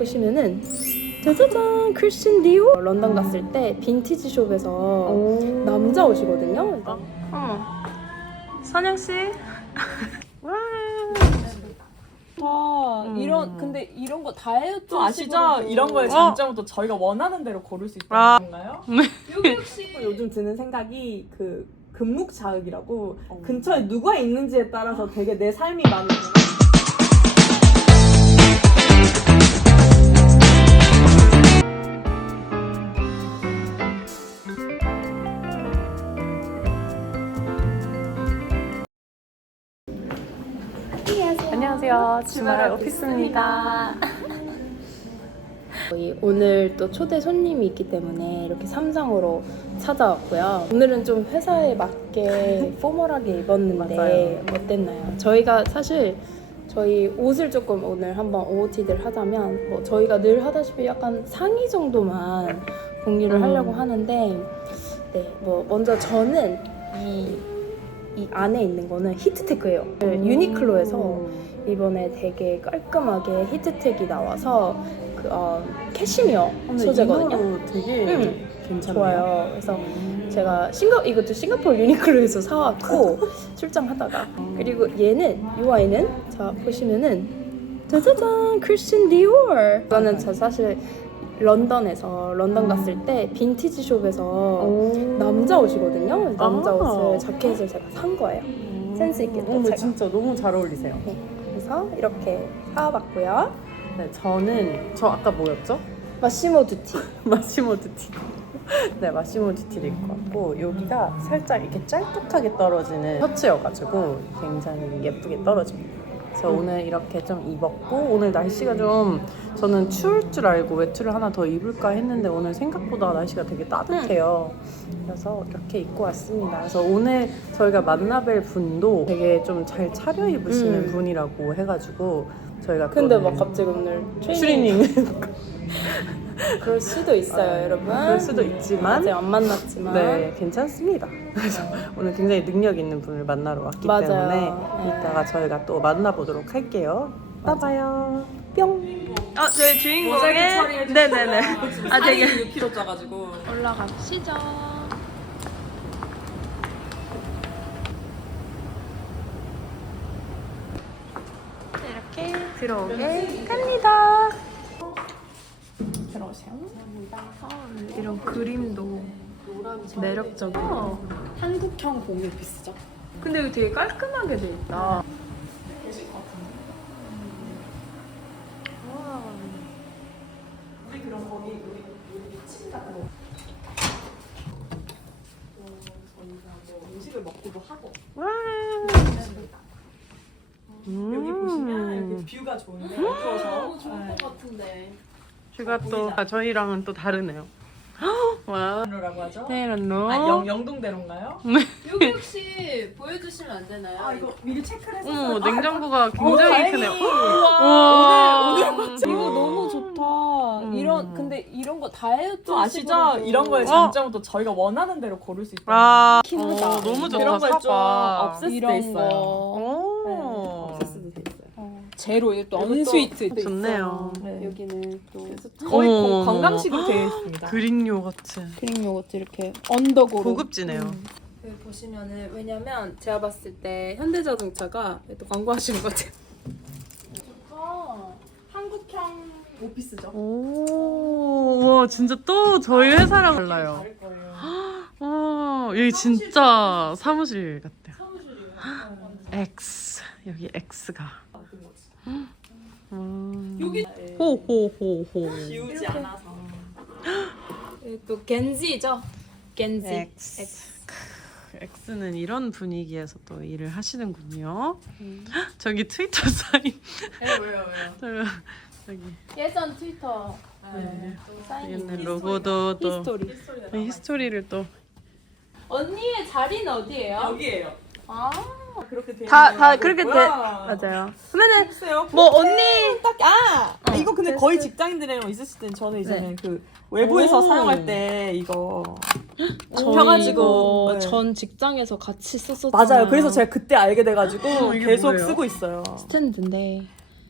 보시면은 짜자잔! 크리스찬 디오! 런던 갔을 때 빈티지 숍에서 남자 옷이거든요. 선영씨. 와. 이런 근데 이런 거 다이어트 또 아시죠? 이런 거의 장점은 또 저희가 원하는 대로 고를 수 있다는 건가요? 여기 혹시 요즘 드는 생각이 그 금묵자흑이라고 근처에 누가 있는지에 따라서 되게 내 삶이 많이 안녕하세요. 주말 오피스입니다. 저희 오늘 또 초대 손님이 있기 때문에 이렇게 삼성으로 찾아왔고요. 오늘은 좀 회사에 맞게 포멀하게 입었는데 맞아요. 어땠나요? 저희가 사실 저희 옷을 조금 오늘 한번 OOTD를 하자면 뭐 저희가 늘 하다시피 약간 상의 정도만 공유를 하려고 하는데 네, 뭐 먼저 저는 이 안에 있는 거는 히트테크예요. 유니클로에서 이번에 되게 깔끔하게 히트텍이 나와서 캐시미어 소재거든요. 되게 괜찮아요. 좋아요. 그래서 제가 이것도 싱가포르 유니클로에서 사왔고 출장하다가 그리고 얘는 이 아이는 자 보시면은 짜자잔! 크리스찬 디오! 이거는 저 사실 런던 갔을 때 빈티지 숍에서 남자 옷이거든요. 남자 옷을 자켓을 제가 산 거예요. 센스 있게 또 제가. 진짜 너무 잘 어울리세요. 네. 그래서 이렇게 사와봤고요. 네, 저 아까 뭐였죠? 마시모 두티. 마시모 두티. 네, 마시모 두티를 입고 왔고 여기가 살짝 이렇게 짤뚝하게 떨어지는 셔츠여가지고 굉장히 예쁘게 떨어집니다. 그래서 오늘 이렇게 좀 입었고 오늘 날씨가 좀 저는 추울 줄 알고 외투를 하나 더 입을까 했는데 오늘 생각보다 날씨가 되게 따뜻해요. 그래서 이렇게 입고 왔습니다. 그래서 오늘 저희가 만나뵐 분도 되게 좀 잘 차려입으시는 분이라고 해가지고 저희가 근데 또 막 갑자기 오늘 추리닝 그럴 수도 있어요, 여러분. 그럴 수도 있지만 아직 안 만났지만. 네, 괜찮습니다. 그래서 오늘 굉장히 능력 있는 분을 만나러 왔기 맞아요. 때문에 네. 이따가 저희가 또 만나보도록 할게요. 또 봐요. 뿅. 모자이크 저희 주인공의 처리해주시고 네네네. 아 되게 6kg 쪄가지고 올라가시죠. 이렇게 들어오게 합니다. 들어오세요. 이런 그림도 매력적이고 한국형 공유 피스죠? 근데 여기 되게 깔끔하게 돼 있다. 우리 그럼 거기 우리 침 같은 거 저희가 뭐 음식을 먹기도 하고 와. 여기 보시면 이렇게 뷰가 좋은데 어두워서 같은데. 뷰가 또 저희랑은 또 다르네요. 와. 대로라고 하죠? 테란노. 아 영동대로인가요? 여기 혹시 보여주시면 안 되나요? 아 이거 미리 체크를 했었어요. 어머, 냉장고가 굉장히 다행히. 크네요. 우와. 오늘 이거 너무 좋다. 이런 근데 이런 거 다이어트 또 아시죠? 이런 거의 장점은 또 저희가 원하는 대로 고를 수 있다는 아, 키우다. 너무 좋다. 그런 걸 좀 사과. 없앨 수도 이런 있어요. 오. 없앨 수도 돼 있어요. 제로 또 그리고 또 언스위트 좋네요. 네. 여기는 또 거의 어머. 관광식으로 되어 있습니다. 그릭요 같은. 크림 요거트 이렇게 언더고로 고급지네요. 여기 보시면은 왜냐면 제가 봤을 때 현대자동차가 또 광고하시는 것 같아요. 좋다. 한국형 오피스죠? 오, 와 진짜 또 저희 회사랑 달라요. 다를 거예요. 와, 여기 진짜 사무실 같아요. 사무실이에요. X 여기 X가. 만든 거지. 여기 호호호호. 지우지 않아서. 또 겐지죠. 겐지. X. X는 이런 분위기에서 또 일을 하시는군요. 저기 트위터 사인. 왜요? 저기 예전 트위터 네. 사인 여기는 로고도 또 히스토리. 히스토리를 또. 언니의 자리는 어디예요? 여기에요. 아 그렇게 돼 다 있는 그렇게 거고요. 맞아요. 그러면은 글쎄요. 뭐 언니 이거 근데 거의 직장인들이랑 있었을 땐 저는 이제는 그 외부에서 오. 사용할 때 이거 저 펴가지고 이거 네. 전 직장에서 같이 썼었잖아요. 맞아요. 그래서 제가 그때 알게 돼가지고 이게 계속 뭐예요? 쓰고 있어요. 스탠드인데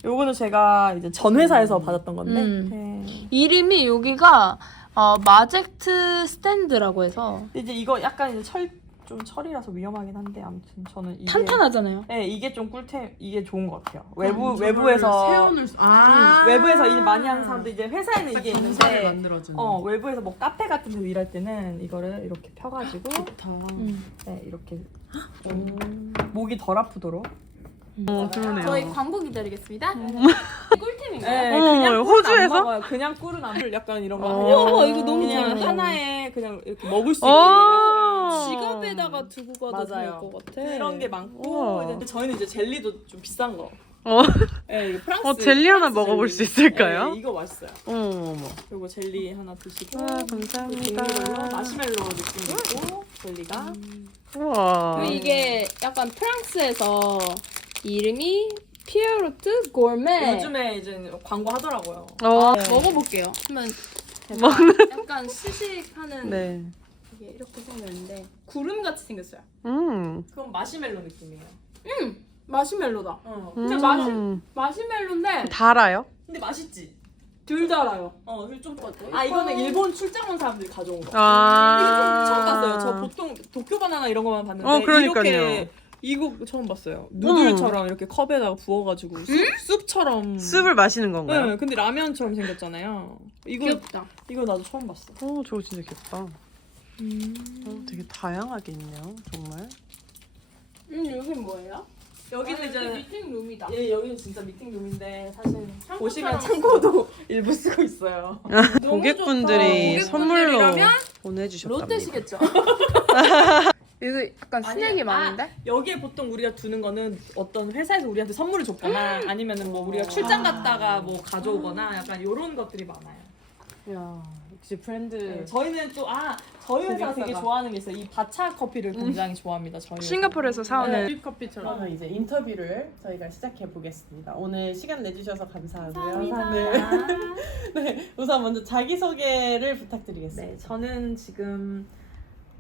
요거는 제가 이제 전 회사에서 받았던 건데. 음. 이름이 여기가 마젝트 스탠드라고 해서 이제 이거 약간 이제 좀 철이라서 위험하긴 한데 아무튼 저는 이게 탄탄하잖아요. 네, 이게 좀 꿀템, 이게 좋은 것 같아요. 외부에서 외부에서 일 많이 하는 사람들 이제 회사에는 이게 있는데 만들어주는. 외부에서 뭐 카페 같은 데서 일할 때는 이거를 이렇게 펴가지고 음. 네, 이렇게 좀 목이 덜 아프도록. 그러네요. 저희 광고 기다리겠습니다. 꿀템인가요? 네, 어머, 그냥 호주에서? 꿀은 안 먹어요. 그냥 꿀은 안 먹어요. 약간 이런 거. 우와, 이거 너무 그냥 좋아요. 하나에 그냥 이렇게 먹을 수 오. 있게. 지갑에다가 두고 가도 될 맞아요. 것 같아. 그런 게 많고 우와. 이제 저희는 이제 젤리도 좀 비싼 거. 어, 네, 이거 프랑스. 젤리 하나 프랑스 먹어볼 젤리. 수 있을까요? 네, 이거 맛있어요. 어머. 그리고 젤리 하나 드시고. 와, 감사합니다. 종류별로 마시멜로 느낌도 있고 젤리가. 우와. 그리고 이게 약간 프랑스에서 이름이 피에로트 고르메. 요즘에 이제 광고 하더라고요. 먹어볼게요. 그러면 제가 약간 시식하는 네. 이게 이렇게 생겼는데 구름 같이 생겼어요. 그럼 마시멜로 느낌이에요. 마시멜로다. 근데 마시멜로인데 달아요? 근데 맛있지? 덜 달아요. 좀 이거는 일본 출장 온 사람들이 가져온 거. 이거 아. 좀 처음 봤어요. 저 보통 도쿄 바나나 이런 거만 봤는데 그러니까요. 이렇게 이거 처음 봤어요. 누들처럼 이렇게 컵에다가 부어가지고 숲처럼. 숲을 마시는 건가요? 네, 근데 라면처럼 생겼잖아요. 귀엽다. 이거 나도 처음 봤어. 저거 진짜 귀엽다. 되게 다양하게 있네요, 정말. 여긴 뭐예요? 여기는 이제 미팅 룸이다. 여기는 진짜 미팅룸인데 사실 창고처럼 보시면 창고도 일부 쓰고 있어요. 고객분들이 좋다. 선물로 고객분들이라면 보내주셨답니다. 롯데시겠죠? 여기 약간 스낵이 많은데? 여기에 보통 우리가 두는 거는 어떤 회사에서 우리한테 선물을 줬거나 아니면은 뭐 우리가 출장 갔다가 뭐 가져오거나 약간 이런 것들이 많아요. 야, 역시 브랜드. 저희는 또 저희 회사가 되게 고객사가. 좋아하는 게 있어요. 이 바차 커피를 굉장히 좋아합니다. 저희 싱가포르에서 사오는 커피처럼. 그러면 이제 인터뷰를 저희가 시작해 보겠습니다. 오늘 시간 내주셔서 감사하고요. 감사합니다. 네, 우선 먼저 자기 소개를 부탁드리겠습니다. 네, 저는 지금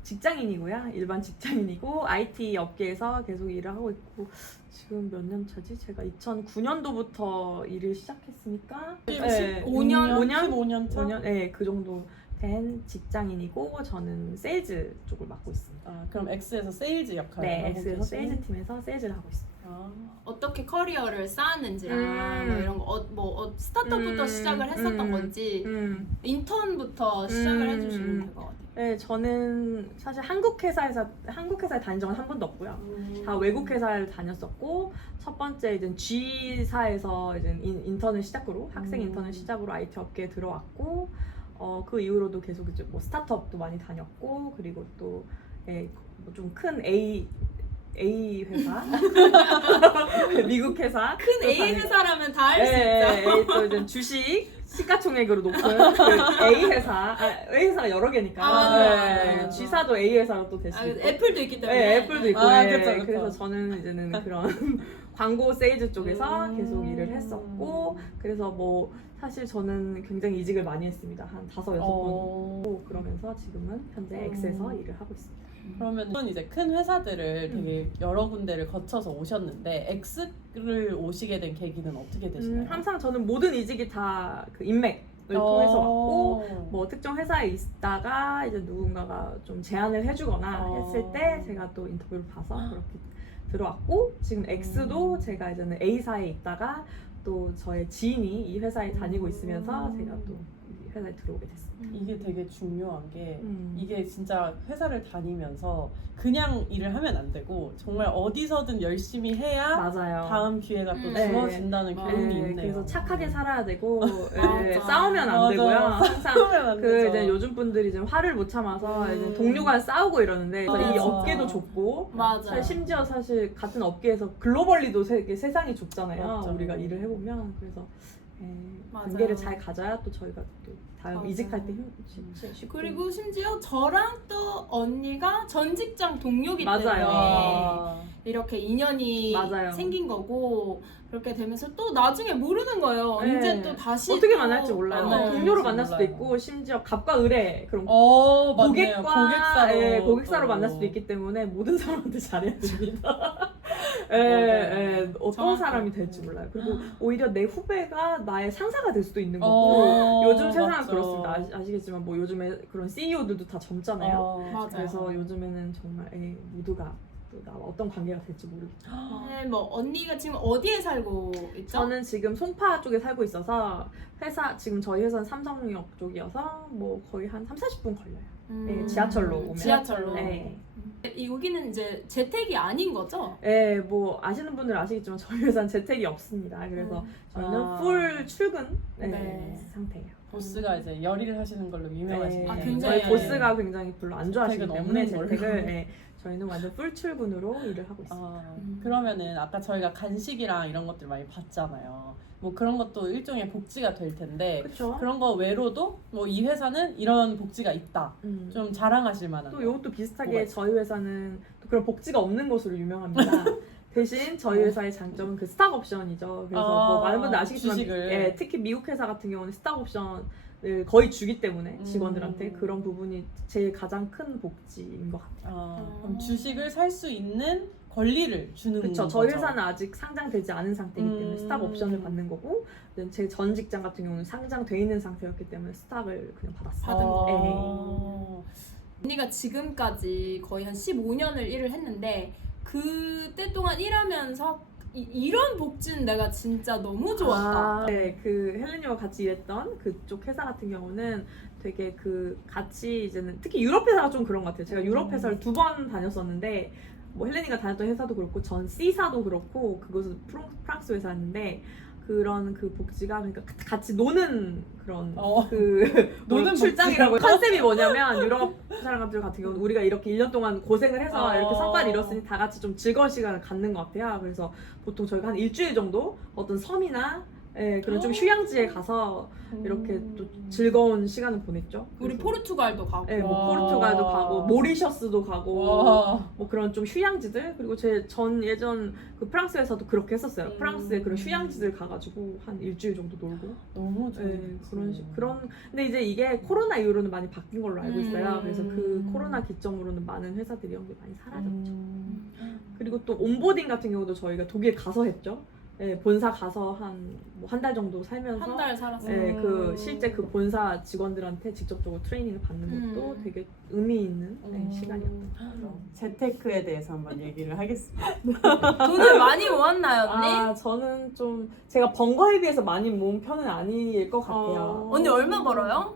직장인이고요. 일반 직장인이고 IT 업계에서 계속 일을 하고 있고 지금 몇 년 차지? 제가 2009년도부터 일을 시작했으니까 15년 차. 5년? 네, 그 정도 된 직장인이고 저는 세일즈 쪽을 맡고 있습니다. 그럼 X에서 세일즈 역할을 네, 하고 X에서 계시는? 세일즈 팀에서 세일즈를 하고 있습니다. 어떻게 커리어를 쌓았는지랑 뭐 이런 거 스타트업부터 시작을 했었던 건지 인턴부터 시작을 해주시면 될 것 같아요. 네, 저는 사실 한국 회사에 다닌 적은 한 번도 없고요. 다 외국 회사를 다녔었고 첫 번째 이제 G사에서 이제 인턴을 시작으로 학생 인턴을 시작으로 IT 업계에 들어왔고 그 이후로도 계속 이제 뭐 스타트업도 많이 다녔고 그리고 또 좀 큰 A 회사 미국 회사 큰 A 회사라면 다 할 수 있죠. 또 이제 주식 시가총액으로 높은 그 A 회사가 여러 개니까 맞아요. G사도 A 회사로 또 될 수 있고 애플도 있기 때문에. 네, 애플도 있고 그쵸. 그래서 저는 이제는 그런 광고 세일즈 쪽에서 계속 일을 했었고 그래서 뭐 사실 저는 굉장히 이직을 많이 했습니다. 한 5-6번 그러면서 지금은 현재 X에서 일을 하고 있습니다. 그러면 이제 큰 회사들을 되게 여러 군데를 거쳐서 오셨는데 X를 오시게 된 계기는 어떻게 되시나요? 항상 저는 모든 이직이 다 그 인맥을 통해서 왔고 뭐 특정 회사에 있다가 이제 누군가가 좀 제안을 해주거나 했을 때 제가 또 인터뷰를 봐서 그렇게 들어왔고 지금 X도 제가 이제는 A사에 있다가 또 저의 지인이 이 회사에 다니고 있으면서 제가 또 이 회사에 들어오게 됐습니다. 이게 되게 중요한 게 음. 이게 진짜 회사를 다니면서 그냥 일을 하면 안 되고 정말 어디서든 열심히 해야 맞아요. 다음 기회가 또 네. 주어진다는 교훈이 있네요. 그래서 착하게 살아야 되고 맞아. 싸우면 안 맞아. 되고요. 항상 싸우면 안 그 되죠. 이제 요즘 분들이 좀 화를 못 참아서 이제 동료가 싸우고 이러는데 맞아. 이 업계도 좁고 맞아. 심지어 사실 같은 업계에서 글로벌리도 세상이 좁잖아요. 맞아. 우리가 일을 해보면 그래서 맞아요. 관계를 잘 가져야 또 저희가 또 다음 맞아. 이직할 때 쉽고 그리고 심지어 저랑 또 언니가 전 직장 동료기 맞아요. 때문에 이렇게 인연이 맞아요. 생긴 거고 그렇게 되면서 또 나중에 모르는 거예요. 네. 언제 또 다시 어떻게 또 만날지 몰라요. 만날지 동료로 만날 수도 몰라요. 있고 심지어 갑과 을의 그런 맞네요. 고객사로 고객사로 고객사로 만날 수도 있기 때문에 모든 사람한테 잘해야 됩니다. 어떤 정확해요. 사람이 될지 몰라요. 그리고 오히려 내 후배가 나의 상사가 될 수도 있는 거고 요즘 세상은 맞죠. 그렇습니다. 아시겠지만 뭐 요즘에 그런 CEO들도 다 젊잖아요. 맞아요. 그래서 요즘에는 정말 모두가 또 나와 어떤 관계가 될지 모르겠죠. 네, 뭐 언니가 지금 어디에 살고 있죠? 저는 지금 송파 쪽에 살고 있어서 지금 저희 회사는 삼성역 쪽이어서 뭐 거의 한 30-40분 걸려요. 지하철로 오면. 지하철로. 네. 여기는 이제 재택이 아닌 거죠? 뭐 아시는 분들 아시겠지만 저희 회사는 재택이 없습니다. 그래서 저희는 풀 출근 네. 상태예요. 보스가 이제 열일을 하시는 걸로 유명하시네요. 아, 저희 굉장히. 보스가 굉장히 별로 안 좋아하시기 재택은 때문에 없는 걸로. 재택을 저희는 완전 풀 출근으로 일을 하고 있어요. 그러면은 아까 저희가 간식이랑 이런 것들 많이 봤잖아요. 뭐 그런 것도 일종의 복지가 될 텐데 그렇죠. 그런 거 외로도 뭐 이 회사는 이런 복지가 있다. 좀 자랑하실 만한 또 거. 이것도 비슷하게 뭐가 있어요? 저희 회사는 또 그런 복지가 없는 것으로 유명합니다. 대신 저희 회사의 장점은 그 스탁 옵션이죠. 그래서 뭐 많은 분들 아시겠지만 주식을. 특히 미국 회사 같은 경우는 스탁 옵션을 거의 주기 때문에 직원들한테 그런 부분이 제일 가장 큰 복지인 것 같아요. 그럼 주식을 살 수 있는 권리를 주는 그렇죠. 거죠. 저희 회사는 아직 상장되지 않은 상태이기 때문에 스탁 옵션을 음. 받는 거고 제 전 직장 같은 경우는 상장돼 있는 상태였기 때문에 스탁을 그냥 받았어요. 받은 거. 네. 언니가 지금까지 거의 한 15년을 일을 했는데 그때 동안 일하면서 이런 복지는 내가 진짜 너무 좋았다. 네, 그 헬렌이와 같이 일했던 그쪽 회사 같은 경우는 되게 같이 이제는 특히 유럽 회사가 좀 그런 것 같아요. 제가 유럽 회사를 2번 다녔었는데 뭐 헬렌이가 다녔던 회사도 그렇고 전 C사도 그렇고 그것은 프랑스 회사였는데 그런 복지가 그러니까 같이 노는 그런 노는 출장이라고 컨셉이 뭐냐면 유럽 사람들 같은 경우는 우리가 이렇게 1년 동안 고생을 해서 이렇게 성과를 이뤘으니 다 같이 좀 즐거운 시간을 갖는 것 같아요. 그래서 보통 저희가 한 일주일 정도 어떤 섬이나 그런 좀 휴양지에 가서 이렇게 또 즐거운 시간을 보냈죠. 우리 포르투갈도 가고. 네, 뭐 포르투갈도 가고 모리셔스도 가고 뭐 그런 좀 휴양지들 그리고 제 예전 그 프랑스에서도 그렇게 했었어요. 프랑스에 그런 휴양지들 가가지고 한 일주일 정도 놀고 너무 네, 그런 근데 이제 이게 코로나 이후로는 많이 바뀐 걸로 알고 있어요. 그래서 그 코로나 기점으로는 많은 회사들이 이런 게 많이 사라졌죠. 그리고 또 온보딩 같은 경우도 저희가 독일 가서 했죠. 본사 가서 한 달 정도 살면서 한 달 살았어요. 실제 그 본사 직원들한테 직접적으로 트레이닝을 받는 것도 되게 의미 있는 시간이었던 재테크에 대해서 한번 얘기를 하겠습니다. 돈을 많이 모았나요, 언니? 저는 좀 제가 번 거에 비해서 많이 모은 편은 아닐 것 같아요. 언니 얼마 벌어요?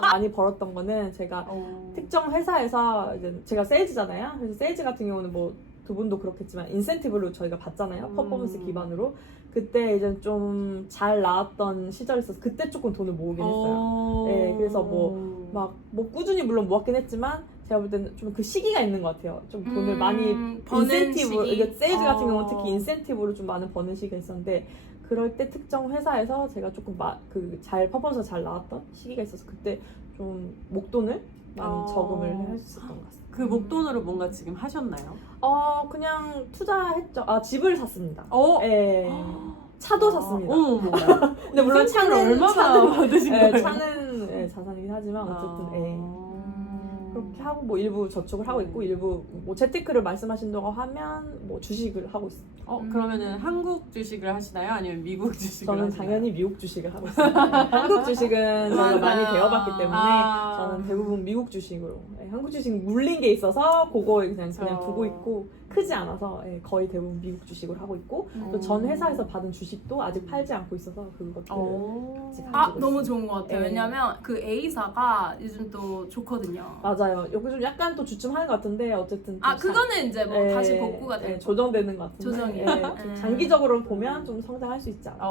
많이 벌었던 거는 제가 특정 회사에서 이제 제가 세일즈잖아요. 그래서 세일즈 같은 경우는 뭐 두 분도 그렇겠지만 인센티브로 저희가 받잖아요. 퍼포먼스 기반으로. 그때 이제 좀 잘 나왔던 시절이 있어서 그때 조금 돈을 모으긴 했어요. 네, 그래서 뭐 꾸준히 물론 모았긴 했지만 제가 볼 때는 좀 그 시기가 있는 것 같아요. 좀 돈을 많이 인센티브, 이게 세일즈 같은 경우는 특히 인센티브로 좀 많은 버는 시기가 있었는데 그럴 때 특정 회사에서 제가 조금 잘 퍼포먼스가 잘 나왔던 시기가 있어서 그때 좀 목돈을 많이 저금을 할 수 있었던 것 같습니다. 그 목돈으로 뭔가 지금 하셨나요? 그냥 투자했죠. 집을 샀습니다. 네. 차도 샀습니다. 어머. 근데 물론 차는 받으신 거예요? 차는 자산이긴 하지만 어쨌든 그렇게 하고 뭐 일부 저축을 하고 있고 일부 뭐 재테크를 말씀하신다고 하면 뭐 주식을 하고 있습니다. 그러면은 한국 주식을 하시나요? 아니면 미국 주식을 저는 하시나요? 당연히 미국 주식을 하고 있습니다. 한국 주식은 저희가 많이 배워봤기 때문에 저는 대부분 미국 주식으로 한국 주식 물린 게 있어서 그거 그냥 두고 있고 크지 않아서 거의 대부분 미국 주식을 하고 있고 또 전 회사에서 받은 주식도 아직 팔지 않고 있어서 그것들을 같이 가지고 너무 있습니다. 좋은 것 같아요. 네. 왜냐면 그 A사가 요즘 또 좋거든요. 맞아요. 여기 좀 약간 또 주춤하는 것 같은데 어쨌든 그거는 이제 뭐 다시 복구가 되고 조정되는 것 같은데 조정이요? 좀 장기적으로 보면 좀 성장할 수 있지 않을까.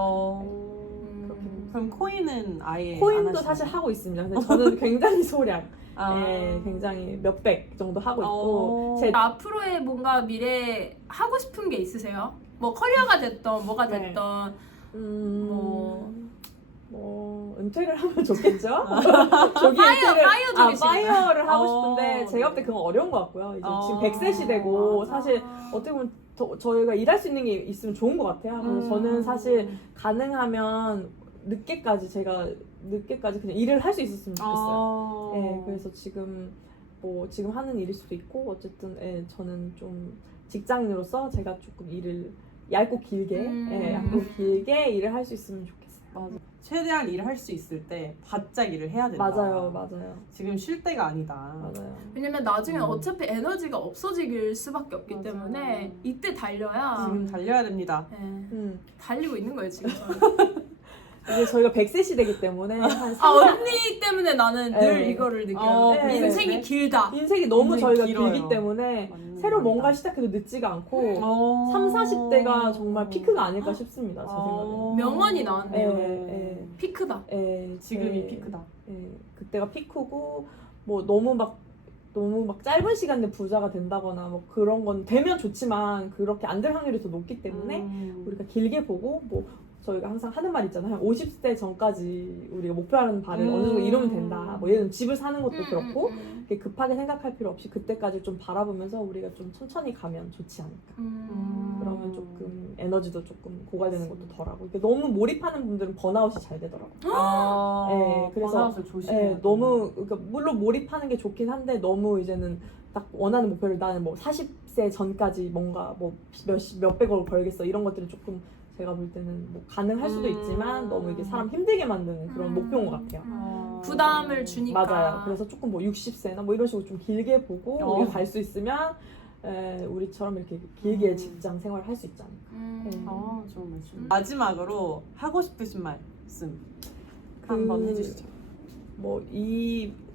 그럼 코인은 아예 코인도 안 사실 하시나요? 하고 있습니다. 근데 저는 굉장히 소량, 아. 굉장히 몇백 정도 하고 있고 제 앞으로의 뭔가 미래 하고 싶은 게 있으세요? 뭐 커리어가 됐던 뭐가 네. 됐던 뭐 은퇴를 하면 좋겠죠. 조기 은퇴를 파이어를 하고 싶은데 제가 볼 때 그건 어려운 것 같고요. 이제 지금 100세 시대고 사실 어떻게 보면 저희가 일할 수 있는 게 있으면 좋은 것 같아요. 그래서 저는 사실 가능하면 늦게까지 그냥 일을 할 수 있었으면 좋겠어요. 그래서 지금 뭐 지금 하는 일일 수도 있고 어쨌든 저는 좀 직장인으로서 제가 조금 일을 얇고 길게 얇고 길게 일을 할 수 있으면 좋겠어요. 맞아. 최대한 일을 할 수 있을 때 바짝 일을 해야 된다. 맞아요. 지금 쉴 때가 아니다. 맞아요. 왜냐면 나중에 어차피 에너지가 없어질 수밖에 없기 때문에 이때 달려야 지금 달려야 됩니다. 네, 달리고 있는 거예요 지금 저는. 이제 저희가 100세 시대이기 때문에 한 아 언니 때문에 나는 늘 네. 이거를 느껴요. 네. 인생이 길다. 인생이 너무 인생이 저희가 길어요. 길기 때문에 맞는 새로 말이다. 뭔가 시작해도 늦지가 않고 3, 40대가 정말 피크가 아닐까 싶습니다. 제 생각에. 명언이 나왔네요. 예. 피크다. 지금이 예. 피크다. 그때가 피크고 뭐 너무 막 짧은 시간 내에 부자가 된다거나 뭐 그런 건 되면 좋지만 그렇게 안 될 확률이 더 높기 때문에 우리가 길게 보고 뭐 저희가 항상 하는 말 있잖아요. 50세 전까지 우리가 목표하는 바를 어느 정도 이루면 된다. 뭐 예를 들면 집을 사는 것도 그렇고 이렇게 급하게 생각할 필요 없이 그때까지 좀 바라보면서 우리가 좀 천천히 가면 좋지 않을까. 그러면 조금 에너지도 조금 고갈되는 것도 덜하고 이게 너무 몰입하는 분들은 번아웃이 잘 되더라고요. 그래서 번아웃을 조심해야 너무 그러니까 물론 몰입하는 게 좋긴 한데 너무 이제는 딱 원하는 목표를 나는 뭐 40세 전까지 뭔가 뭐 몇백억을 벌겠어 이런 것들은 조금 제가 볼 때는 뭐 가능할 수도 있지만 너무 이게 사람 힘들게 만드는 그런 목표인 것 같아요. 부담을 주니까. 맞아요. 그래서 조금 뭐 60세나 뭐 이런 식으로 좀 길게 보고 우리가 갈 수 있으면 우리처럼 이렇게 길게 직장 생활을 할 수 있지 않을까. 좋은 말씀. 마지막으로 하고 싶으신 말씀 한번 해주시죠.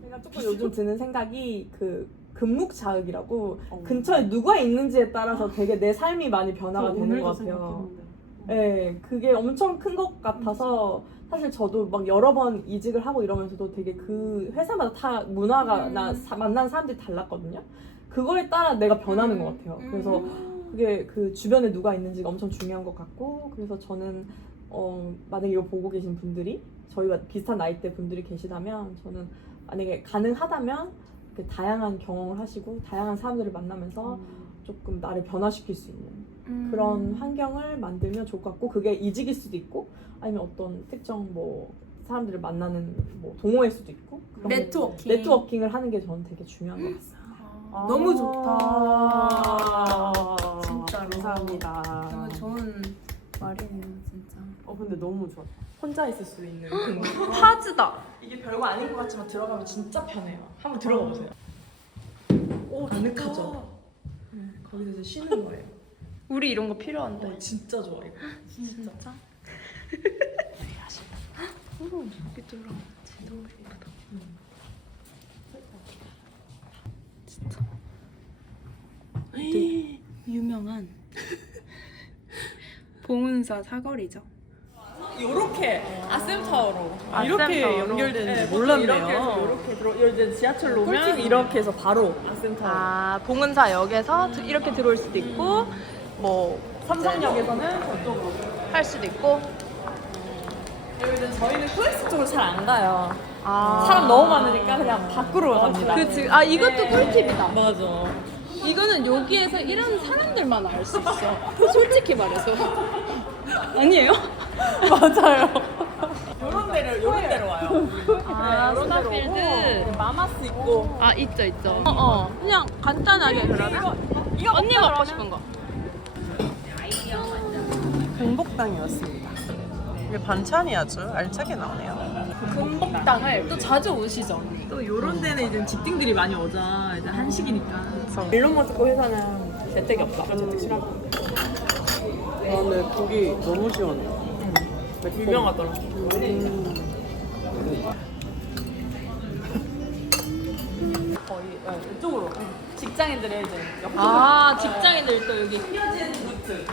제가 조금 요즘 드는 생각이 그 금묵자흑이라고 어. 근처에 누가 있는지에 따라서 되게 내 삶이 많이 변화가 되는 것 같아요. 그게 엄청 큰 것 같아서 사실 저도 막 여러 번 이직을 하고 이러면서도 되게 그 회사마다 다 문화가 만나는 사람들이 달랐거든요. 그거에 따라 내가 변하는 것 같아요. 그래서 그게 그 주변에 누가 있는지가 엄청 중요한 것 같고 그래서 저는 만약에 이거 보고 계신 분들이 저희와 비슷한 나이대 분들이 계시다면 저는 만약에 가능하다면 이렇게 다양한 경험을 하시고 다양한 사람들을 만나면서 조금 나를 변화시킬 수 있는 그런 환경을 만들면 좋을 것 같고 그게 이직일 수도 있고 아니면 어떤 특정 뭐 사람들을 만나는 뭐 동호회일 수도 있고 그런 네트워킹을 하는 게 저는 되게 중요한 것 같습니다. 너무 좋다. 진짜 감사합니다. 너무 좋은 말이네요, 진짜. 근데 너무 좋아. 혼자 있을 수 있는 파즈다. 이게 별거 아닌 것 같지만 들어가면 진짜 편해요. 한번 들어가 보세요. 오 아늑하죠? 거기서 이제 쉬는 거예요. 우리 이런 거 필요한데. 진짜 좋아 이거. 진짜. 여기 들어가. 너무 예쁘다. 진짜. 되게 유명한 봉은사 사거리죠. 이렇게 아셈타워로 이렇게 연결되는지 몰랐네요. 이렇게 지하철로 오면 이렇게 해서 바로 아셈타워. 봉은사역에서 이렇게 들어올 수도 있고 뭐 삼성역에서는 저쪽으로. 할 수도 있고. 여기는 저희는 코엑스 쪽으로 잘 안 가요. 아. 사람 너무 많으니까 그냥 밖으로 갑니다. 그치. 아 이것도 꿀팁이다. 맞아. 이거는 여기에서 일하는 사람들만 알 수 있어. 솔직히 말해서. 아니에요? 맞아요. 요런 데로 와요. 아 스타필드. 마마스 있고. 아 있죠. 그냥 간단하게 그러면. 이거 언니가 먹고 싶은 거. 금복당에 왔습니다. 이게 반찬이 아주 알차게 나오네요. 금복당을 또 자주 오시죠. 또 요런 데는 이제 직딩들이 많이 오자. 이제 한식이니까. 일론 머스크 회사는 재택이 없다. 재택 싫어하고. 근데 고기 너무 시원해. 유명하더라. 거의 이쪽으로 직장인들의 이제 아 직장인들 또 여기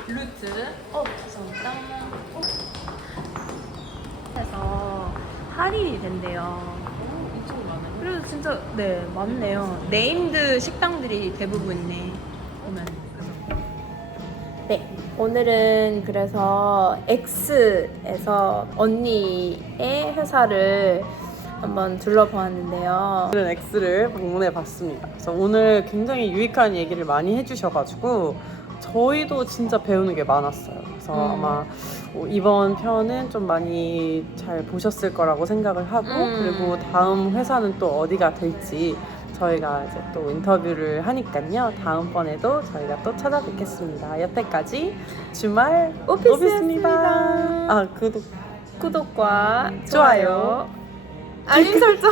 루트. 죄송합니다. 해서 할인이 된대요. 그래서 진짜 네 많네요. 네임드 식당들이 대부분 있네. 보면. 네 오늘은 그래서 X에서 언니의 회사를 한번 둘러보았는데요. 오늘은 X를 방문해 봤습니다. 그래서 오늘 굉장히 유익한 얘기를 많이 해주셔가지고 저희도 진짜 배우는 게 많았어요. 그래서 아마 이번 편은 좀 많이 잘 보셨을 거라고 생각을 하고 그리고 다음 회사는 또 어디가 될지 저희가 이제 또 인터뷰를 하니까요. 다음번에도 저희가 또 찾아뵙겠습니다. 여태까지 주말 오피스였습니다. 아, 구독 구독과 좋아요. 알림 설정